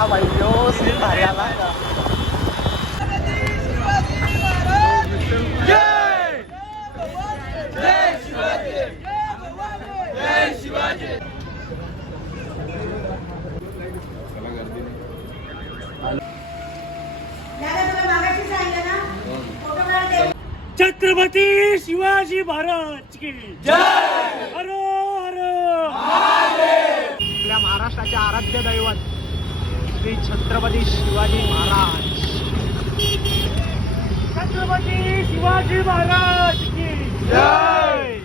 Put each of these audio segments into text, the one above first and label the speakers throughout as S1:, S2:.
S1: हा भाई व्यवस्थित भारी आला
S2: छत्रपती शिवाजी महाराज की जय! हर हर!
S1: आपल्या महाराष्ट्राचे आराध्य दैवत श्री छत्रपती शिवाजी महाराज.
S2: छत्रपती शिवाजी महाराज की
S1: जय!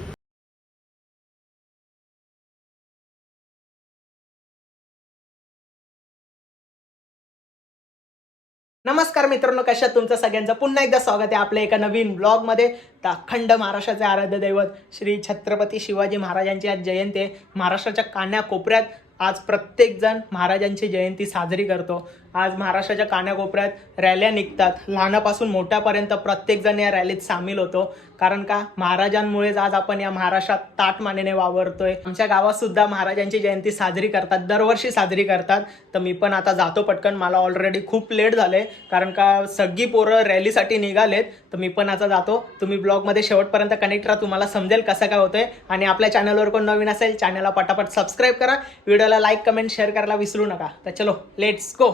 S1: नमस्कार मित्रांनो कशात तुमचं? सगळ्यांचं पुन्हा एकदा स्वागत आहे आपल्या एका नवीन ब्लॉगमध्ये. तर अखंड महाराष्ट्राचे आराध्य दैवत श्री छत्रपती शिवाजी महाराजांची आज जयंती आहे. महाराष्ट्राच्या कान्याकोपऱ्यात आज प्रत्येकजण महाराजांची जयंती साजरी करतो. आज महाराष्ट्राच्या कान्याकोपऱ्यात रॅल्या निघतात. लहानापासून मोठ्यापर्यंत प्रत्येकजण या रॅलीत सामील होतो. कारण का? महाराजांमुळेच आज आपण या महाराष्ट्रात ताटमानेने वावरतोय. आमच्या गावात सुद्धा महाराजांची जयंती साजरी करतात. दरवर्षी साजरी करतात. तर मी पण आता जातो पटकन. मला ऑलरेडी खूप लेट झालंय कारण का? सगळी पोरं रॅलीसाठी निघालेत. तर मी पण आता जातो. तुम्ही ब्लॉगमध्ये शेवटपर्यंत कनेक्ट राहा. तुम्हाला समजेल कसं काय होतंय. आणि आपल्या चॅनलवर कोण नवीन असेल चॅनलला पटापट सबस्क्राईब करा. व्हिडिओला लाईक कमेंट शेअर करायला विसरू नका. तर चलो लेट्स गो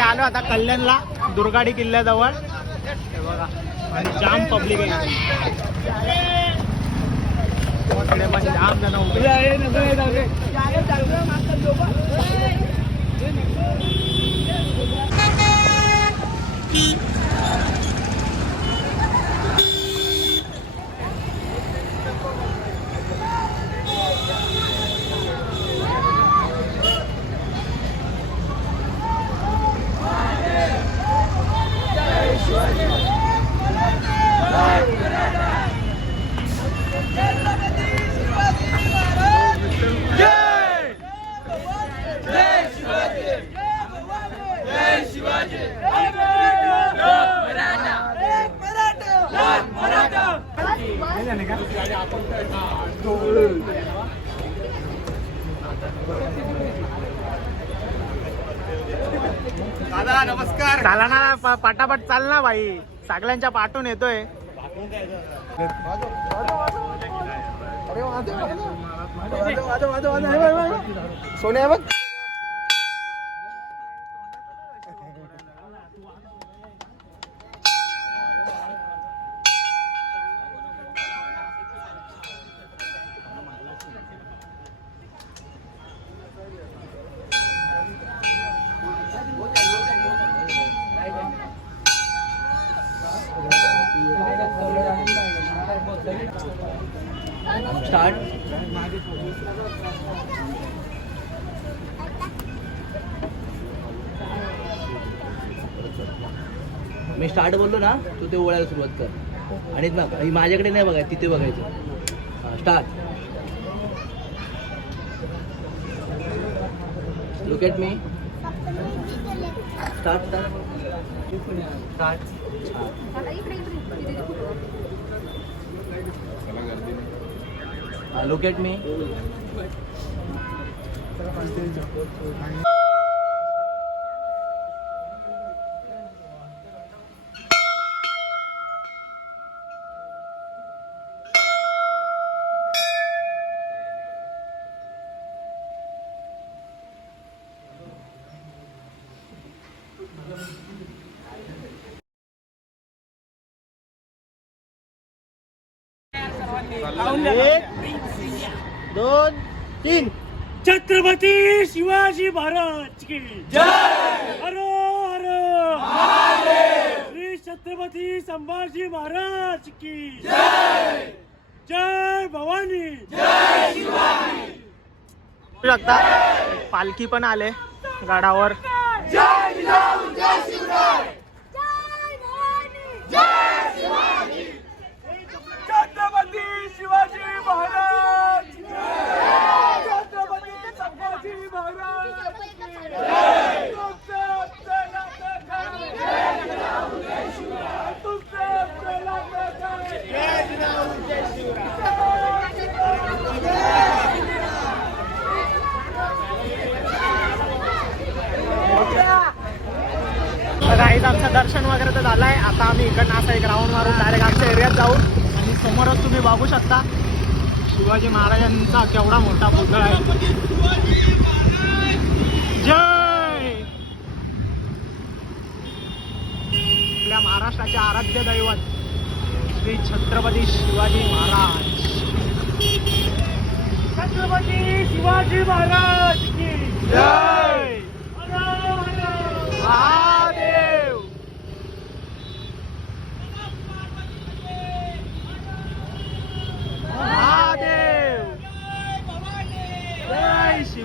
S1: आम्ही आलो आता कल्याणला दुर्गाडी किल्ल्याजवळ. बघा. आणि जाम पब्लिक आहे. पण जाम जण उभे
S2: दादा नमस्कार.
S1: चाला ना प- पटापट चाल ना भाई सगळ्यांच्या पाठून येतोय. सोन्या बघ.
S3: मी स्टार्ट बोललो ना तू ते ओळायला सुरुवात कर. आणि ना ही माझ्याकडे नाही बघायचं तिथे बघायचं. Start look at me start start look at me
S1: एक दोन तीन.
S2: छत्रपती शिवाजी महाराज की जय! हरो हरो! श्री छत्रपती संभाजी महाराज की जय! जय भवानी!
S1: बघू शकता पालखी पण आले गडावर.
S2: छत्रपती शिवाजी महाराज छत्रपती संभाजी महाराज!
S1: गाईज आमचं दर्शन वगैरे तर झालंय. आता आम्ही इकडनं असं एक राऊंड मारून डायरेक्ट आमच्या एरियात जाऊ. आणि समोरच तुम्ही बघू शकता. शिवाजी महाराजांचा केवढा मोठा पुतळा आहे. जय! आपल्या महाराष्ट्राचे आराध्य दैवत श्री छत्रपती शिवाजी महाराज.
S2: छत्रपती शिवाजी महाराज की
S1: जय
S2: हरो हरो
S1: महादेव महादेव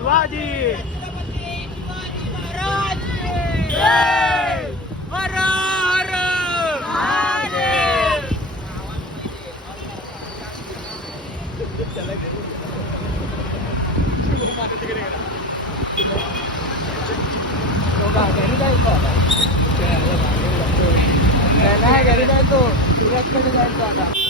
S1: जय शिवाजी. जायचो हर जायचो आता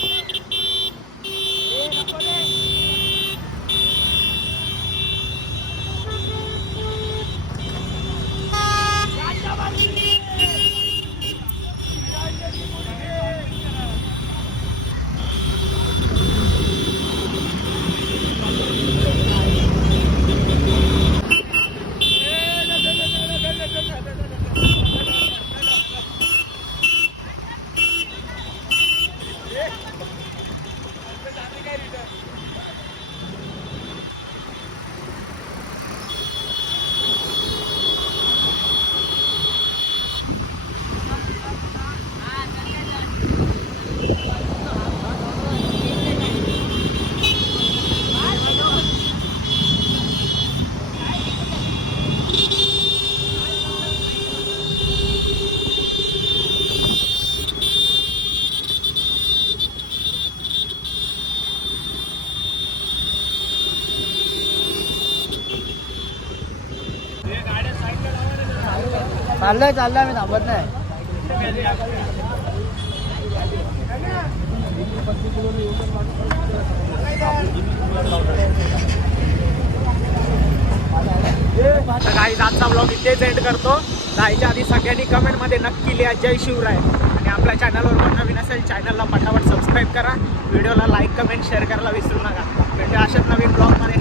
S3: चाललंय चाललंय मी थांबत नाही.
S1: काही आजचा ब्लॉग इथेच एंड करतो. जायच्या आधी सगळ्यांनी कमेंटमध्ये नक्की लिहा जय शिवराय. आणि आपल्या चॅनलवर पण नवीन असेल चॅनलला पटापट सबस्क्राईब करा. व्हिडिओला लाईक कमेंट शेअर करायला विसरू नका. म्हणजे अशाच नवीन ब्लॉगमध्ये